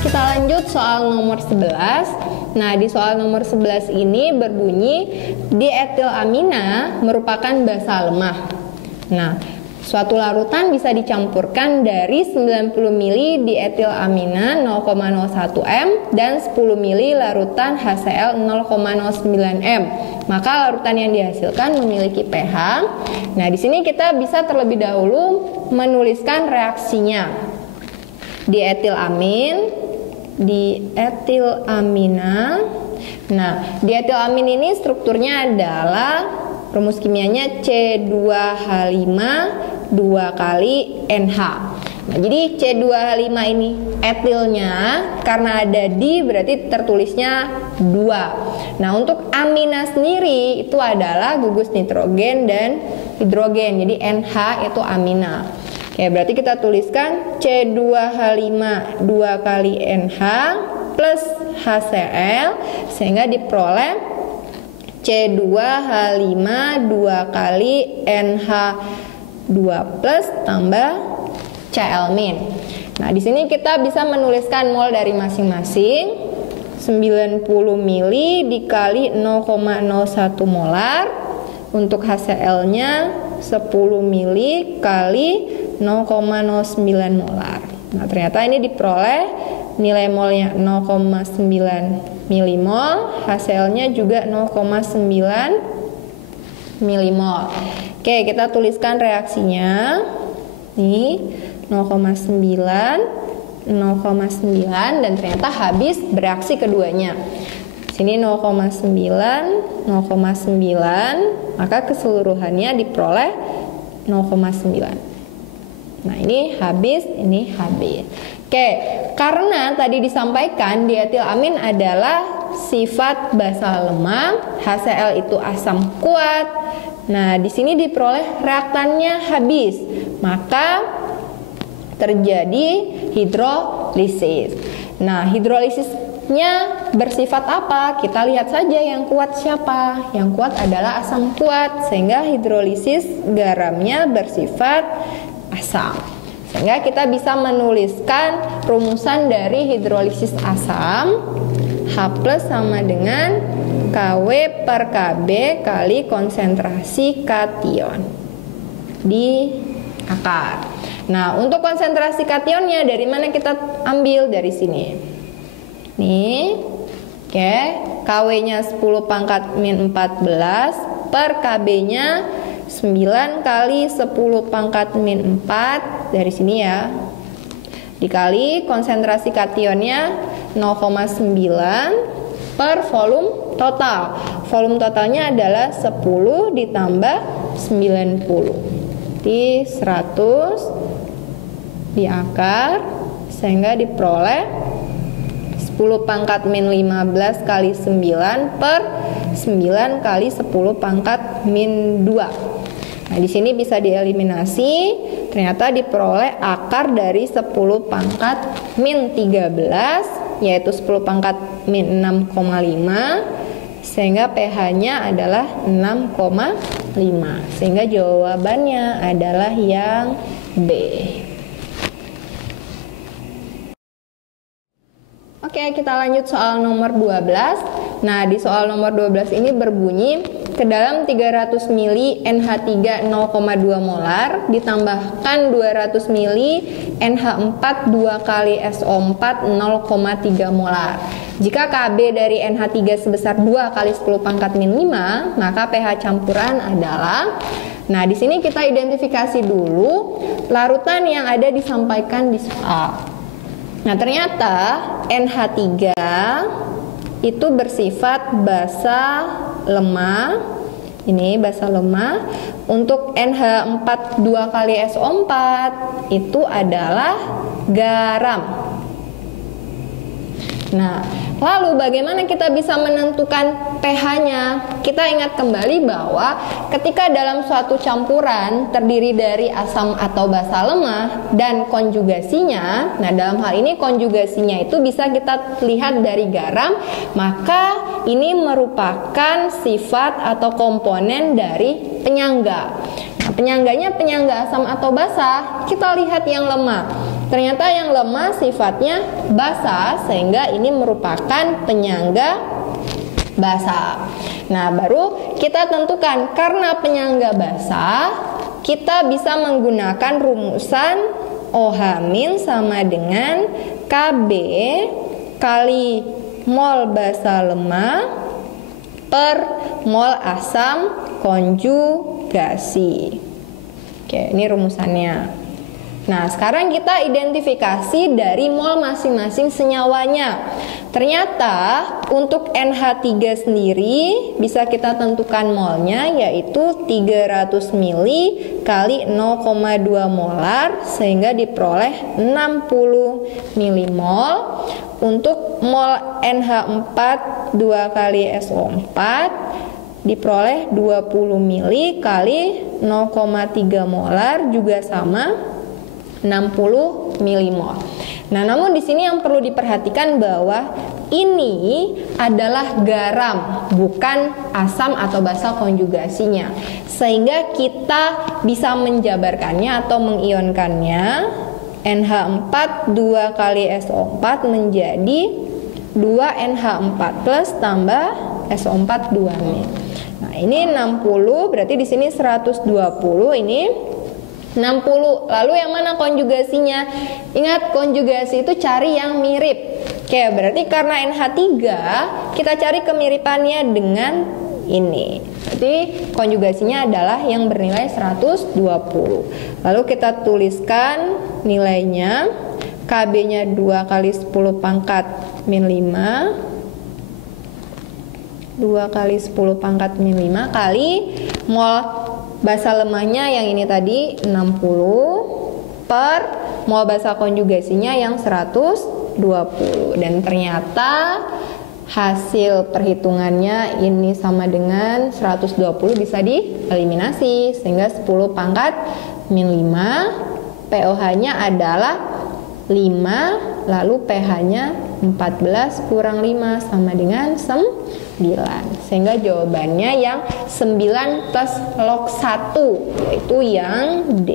Kita lanjut soal nomor 11. Nah, di soal nomor 11 ini berbunyi dietilamina merupakan basa lemah. Nah, suatu larutan bisa dicampurkan dari 90 ml dietilamina 0,01 m dan 10 ml larutan HCl 0,09 m. Maka larutan yang dihasilkan memiliki pH. Nah, di sini kita bisa terlebih dahulu menuliskan reaksinya. Dietilamina. Nah, dietilamin ini strukturnya adalah rumus kimianya C2H5 2 kali NH. Nah, jadi C2H5 ini etilnya karena ada di berarti tertulisnya 2. Nah, untuk amina sendiri itu adalah gugus nitrogen dan hidrogen. Jadi NH itu amina. Oke, berarti kita tuliskan C2H5 2 kali NH plus HCl sehingga diperoleh C2H5 2 kali NH2 plus tambah Cl-. Nah, di sini kita bisa menuliskan mol dari masing-masing. 90 ml dikali 0,01 molar. Untuk HCl-nya 10 ml kali 0,09 molar. Nah, ternyata ini diperoleh nilai molnya 0,9 milimol, HCl-nya juga 0,9 milimol. Oke, kita tuliskan reaksinya. Nih, 0,9 dan ternyata habis bereaksi keduanya. Sini 0,9, maka keseluruhannya diperoleh 0,9. Nah, ini habis. Oke, karena tadi disampaikan dietilamin adalah sifat basa lemah, HCl itu asam kuat. Nah, di sini diperoleh reaktannya habis, maka terjadi hidrolisis. Nah, hidrolisisnya bersifat apa? Kita lihat saja yang kuat siapa. Yang kuat adalah asam kuat, sehingga hidrolisis garamnya bersifat asam. Sehingga kita bisa menuliskan rumusan dari hidrolisis asam. H plus sama dengan Kw per Kb kali konsentrasi kation di akar. Nah, untuk konsentrasi kationnya dari mana kita ambil? Dari sini. Nih, oke, Kw-nya 10 pangkat min 14 per Kb-nya 9 kali 10 pangkat min 4 dari sini ya. Dikali konsentrasi kationnya 0,9 per volume total. Volume totalnya adalah 10 ditambah 90. Di 100 di akar sehingga diperoleh 10 pangkat min 15 kali 9 per 9 kali 10 pangkat min 2. Nah, di sini bisa dieliminasi, ternyata diperoleh akar dari 10 pangkat min 13, yaitu 10 pangkat min 6,5, sehingga pH-nya adalah 6,5. Sehingga jawabannya adalah yang B. Oke, kita lanjut soal nomor 12. Nah, di soal nomor 12 ini berbunyi ke dalam 300 ml NH3 0,2 molar ditambahkan 200 ml NH4 2 kali SO4 0,3 molar. Jika Kb dari NH3 sebesar 2 kali 10 pangkat min 5, maka pH campuran adalah. Nah, di sini kita identifikasi dulu larutan yang ada disampaikan di soal. Nah, ternyata NH3 itu bersifat basa lemah. Ini basa lemah. Untuk NH4 2 kali SO4 itu adalah garam. Nah, Lalu bagaimana kita bisa menentukan pH-nya? Kita ingat kembali bahwa ketika dalam suatu campuran terdiri dari asam atau basa lemah dan konjugasinya, nah dalam hal ini konjugasinya itu bisa kita lihat dari garam, maka ini merupakan sifat atau komponen dari penyangga. Nah, penyangganya penyangga asam atau basa, kita lihat yang lemah. Ternyata yang lemah sifatnya basa, sehingga ini merupakan penyangga basa. Nah, baru kita tentukan karena penyangga basa, kita bisa menggunakan rumusan OH- sama dengan Kb kali mol basa lemah per mol asam konjugasi. Oke, ini rumusannya. Nah, sekarang kita identifikasi dari mol masing-masing senyawanya. Ternyata untuk NH3 sendiri bisa kita tentukan molnya, yaitu 300 mili kali 0,2 molar, sehingga diperoleh 60 milimol. Untuk mol NH4 2 kali SO4 diperoleh 20 mili kali 0,3 molar, juga sama 60 milimol. Nah, namun di sini yang perlu diperhatikan bahwa ini adalah garam, bukan asam atau basa konjugasinya. Sehingga kita bisa menjabarkannya atau mengionkannya. NH4 2 kali SO4 menjadi 2NH4 plus tambah SO4 2 mil. Nah, ini 60, berarti di sini 120, ini 60. Lalu yang mana konjugasinya? Ingat, konjugasi itu cari yang mirip. Oke, berarti karena NH3 kita cari kemiripannya dengan ini. Berarti konjugasinya adalah yang bernilai 120. Lalu kita tuliskan nilainya. KB-nya 2 kali 10 pangkat min 5. 2 kali 10 pangkat min 5 kali mol basa lemahnya yang ini tadi 60 per mol basa konjugasinya yang 120. Dan ternyata hasil perhitungannya ini sama dengan 120 bisa dieliminasi, sehingga 10 pangkat min 5, POH-nya adalah 5, lalu pH-nya 14 kurang 5 sama dengan 9. Sehingga jawabannya yang 9 plus log 1, yaitu yang D.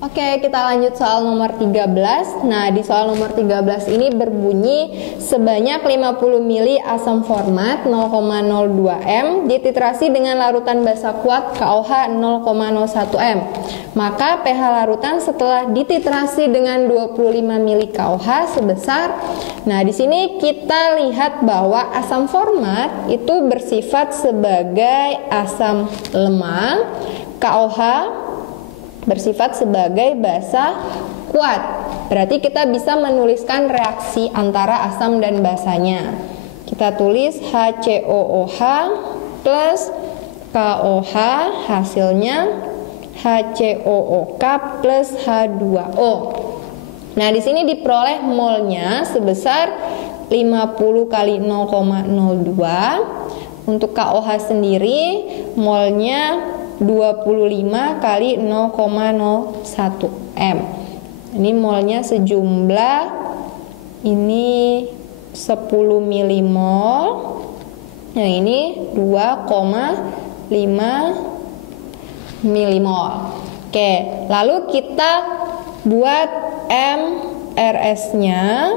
Oke, kita lanjut soal nomor 13. Nah, di soal nomor 13 ini berbunyi sebanyak 50 mili asam format 0,02 m dititrasi dengan larutan basa kuat KOH 0,01 m. Maka pH larutan setelah dititrasi dengan 25 mili KOH sebesar. Nah, di sini kita lihat bahwa asam format itu bersifat sebagai asam lemah, KOH bersifat sebagai basa kuat. Berarti kita bisa menuliskan reaksi antara asam dan basanya. Kita tulis HCOOH plus KOH, hasilnya HCOOK plus H2O. Nah, di sini diperoleh molnya sebesar 50 kali 0,02. Untuk KOH sendiri molnya 25 kali 0,01 m. Ini molnya sejumlah ini 10 milimol. Yang ini 2,5 milimol. Oke, lalu kita buat MRS-nya.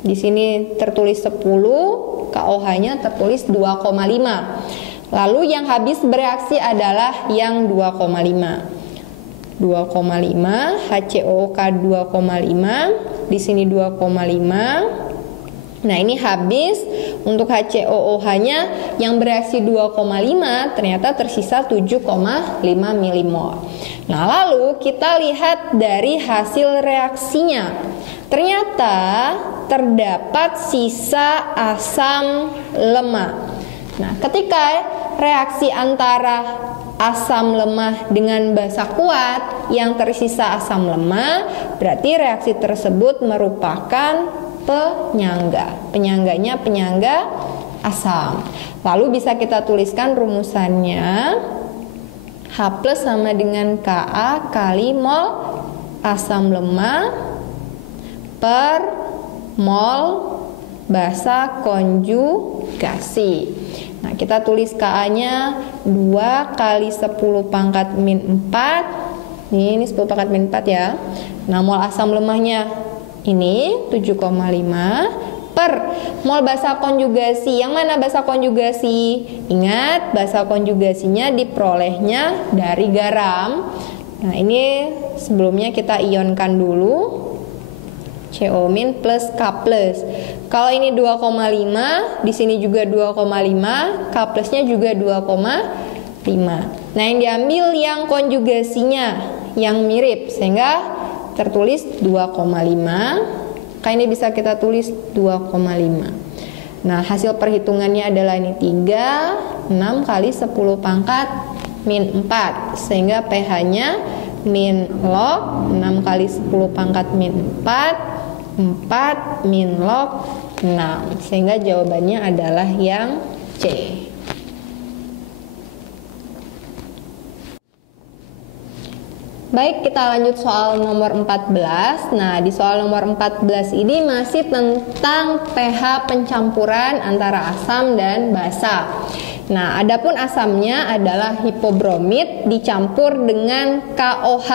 Di sini tertulis 10, KOH-nya tertulis 2,5. Lalu yang habis bereaksi adalah yang 2,5. 2,5, HCOOK 2,5, di sini 2,5. Nah, ini habis. Untuk HCOOH-nya yang bereaksi 2,5 ternyata tersisa 7,5 milimol. Nah, lalu kita lihat dari hasil reaksinya. Ternyata terdapat sisa asam lemah. Nah, ketika reaksi antara asam lemah dengan basa kuat yang tersisa asam lemah, berarti reaksi tersebut merupakan penyangga. Penyangganya penyangga asam. Lalu bisa kita tuliskan rumusannya. H plus sama dengan Ka kali mol asam lemah per mol basa konjugasi. Nah, kita tulis Ka-nya 2 kali 10 pangkat min 4. Ini 10 pangkat min 4 ya. Nah, mol asam lemahnya ini 7,5 per mol basa konjugasi. Yang mana basa konjugasi? Ingat, basa konjugasinya diperolehnya dari garam. Nah, ini sebelumnya kita ionkan dulu. CO- plus K plus. Kalau ini 2,5, di sini juga 2,5, K plusnya juga 2,5. Nah, yang diambil yang konjugasinya yang mirip, sehingga tertulis 2,5. Ini bisa kita tulis 2,5. Nah, hasil perhitungannya adalah ini 3, 6 kali 10 pangkat min 4, sehingga pH-nya min log 6 kali 10 pangkat min 4 min log 6, sehingga jawabannya adalah yang C. Baik, kita lanjut soal nomor 14. Nah, di soal nomor 14 ini masih tentang pH pencampuran antara asam dan basa. Nah, adapun asamnya adalah hipobromit dicampur dengan KOH.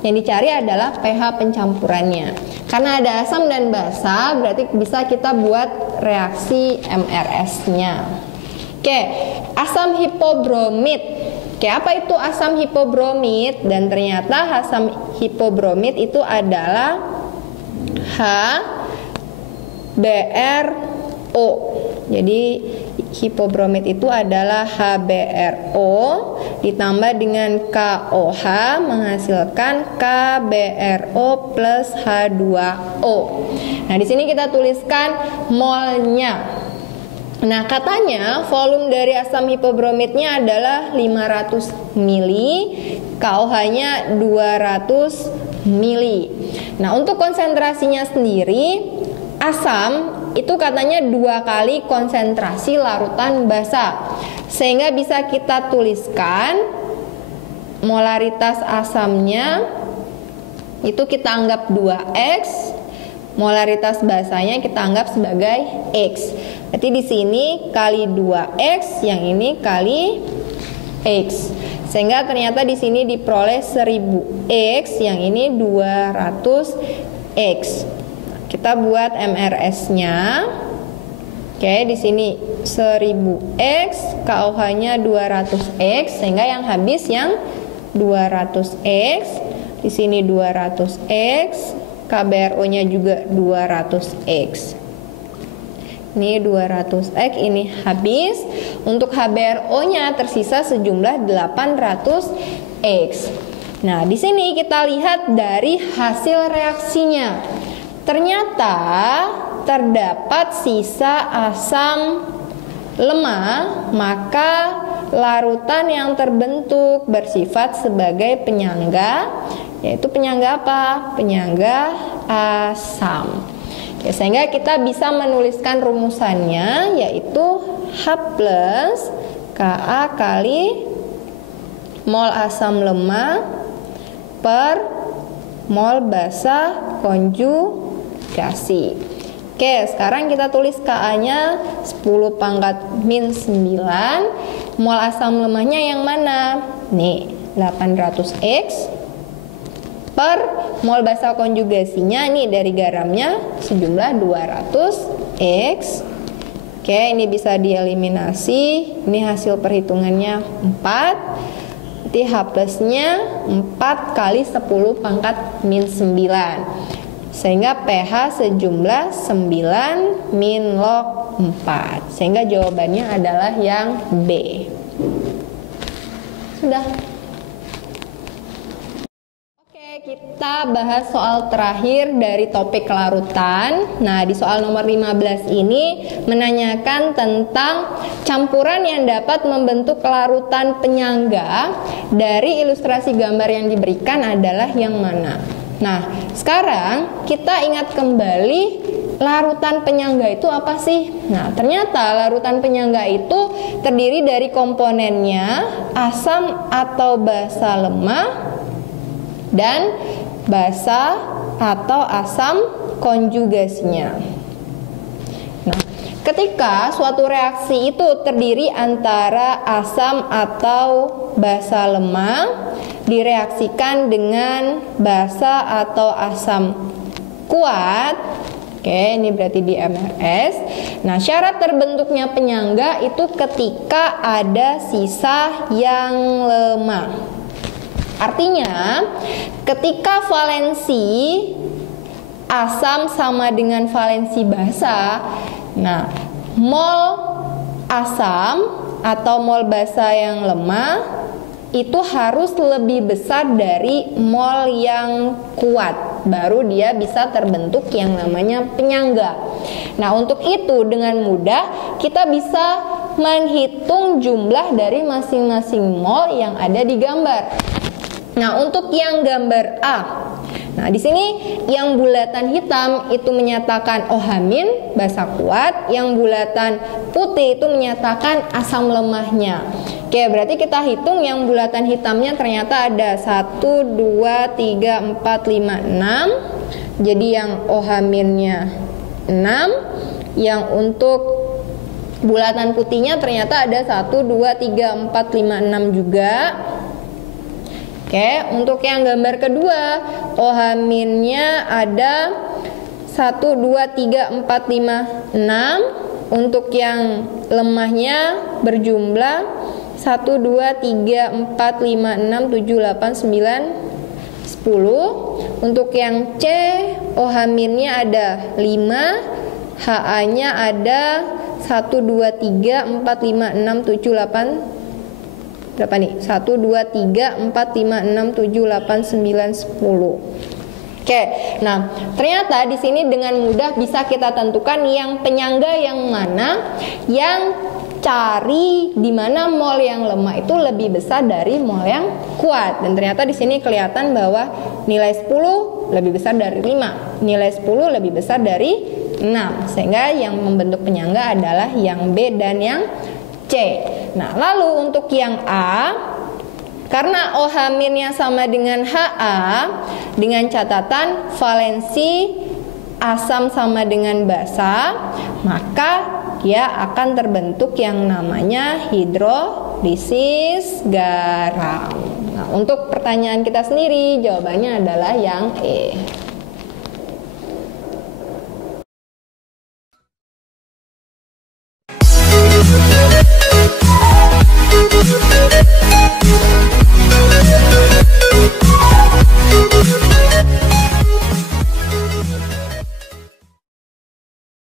Yang dicari adalah pH pencampurannya. Karena ada asam dan basa, berarti bisa kita buat reaksi MRS-nya. Oke, asam hipobromit. Oke, apa itu asam hipobromit? Dan ternyata asam hipobromit itu adalah HBRO. Jadi hipobromit itu adalah HBRO ditambah dengan KOH menghasilkan KBRO plus H2O. Nah, di sini kita tuliskan molnya. Nah, katanya volume dari asam hipobromitnya adalah 500 mili, KOH-nya 200 mili. Nah, untuk konsentrasinya sendiri, asam itu katanya 2 kali konsentrasi larutan basa. Sehingga bisa kita tuliskan molaritas asamnya itu kita anggap 2X, molaritas basanya kita anggap sebagai X. Berarti di sini kali 2X, yang ini kali X. Sehingga ternyata di sini diperoleh 1000X, yang ini 200X. Kita buat MRS-nya. Oke, di sini 1000X, KOH-nya 200X, sehingga yang habis yang 200X. Di sini 200X, KBRO-nya juga 200X. Ini 200X, ini habis. Untuk HBRO-nya tersisa sejumlah 800X. Nah, di sini kita lihat dari hasil reaksinya. Ternyata terdapat sisa asam lemah, maka larutan yang terbentuk bersifat sebagai penyangga, yaitu penyangga apa? Penyangga asam. Ya, sehingga kita bisa menuliskan rumusannya, yaitu H plus Ka kali mol asam lemah per mol basa konjugasi. Oke, sekarang kita tulis Ka-nya 10 pangkat min 9. Mol asam lemahnya yang mana? Nih, 800X per mol basa konjugasinya nih dari garamnya sejumlah 200X. Oke, ini bisa dieliminasi. Ini hasil perhitungannya 4. Nanti H plusnya 4 kali 10 pangkat min 9. Sehingga pH sejumlah 9 min log 4. Sehingga jawabannya adalah yang B. Sudah. Kita bahas soal terakhir dari topik kelarutan. Nah, di soal nomor 15 ini menanyakan tentang campuran yang dapat membentuk kelarutan penyangga. Dari ilustrasi gambar yang diberikan adalah yang mana? Nah, sekarang kita ingat kembali larutan penyangga itu apa sih? Nah, ternyata larutan penyangga itu terdiri dari komponennya asam atau basa lemah dan basa atau asam konjugasinya. Nah, ketika suatu reaksi itu terdiri antara asam atau basa lemah direaksikan dengan basa atau asam kuat, oke, ini berarti di MRS. Nah, syarat terbentuknya penyangga itu ketika ada sisa yang lemah. Artinya, ketika valensi asam sama dengan valensi basa, nah, mol asam atau mol basa yang lemah itu harus lebih besar dari mol yang kuat, baru dia bisa terbentuk yang namanya penyangga. Nah, untuk itu dengan mudah kita bisa menghitung jumlah dari masing-masing mol yang ada di gambar. Nah, untuk yang gambar A, nah di sini yang bulatan hitam itu menyatakan OH- basa kuat, yang bulatan putih itu menyatakan asam lemahnya. Oke, berarti kita hitung yang bulatan hitamnya ternyata ada 1, 2, 3, 4, 5, 6. Jadi yang OH-nya 6, yang untuk bulatan putihnya ternyata ada 1, 2, 3, 4, 5, 6 juga. Oke, untuk yang gambar kedua, OH-nya ada 1, 2, 3, 4, 5, 6. Untuk yang lemahnya berjumlah 1, 2, 3, 4, 5, 6, 7, 8, 9, 10. Untuk yang C, OH-nya ada 5, HA-nya ada 1, 2, 3, 4, 5, 6, 7, 8, berapa nih? 1, 2, 3, 4, 5, 6, 7, 8, 9, 10. Oke, nah ternyata di sini dengan mudah bisa kita tentukan yang penyangga yang mana, yang cari di mana mol yang lemah itu lebih besar dari mol yang kuat. Dan ternyata di sini kelihatan bahwa nilai 10 lebih besar dari 5, nilai 10 lebih besar dari 6, sehingga yang membentuk penyangga adalah yang B dan yang C. Nah, lalu untuk yang A, karena OH- sama dengan HA, dengan catatan valensi asam sama dengan basa, maka dia akan terbentuk yang namanya hidrolisis garam. Nah, untuk pertanyaan kita sendiri, jawabannya adalah yang E.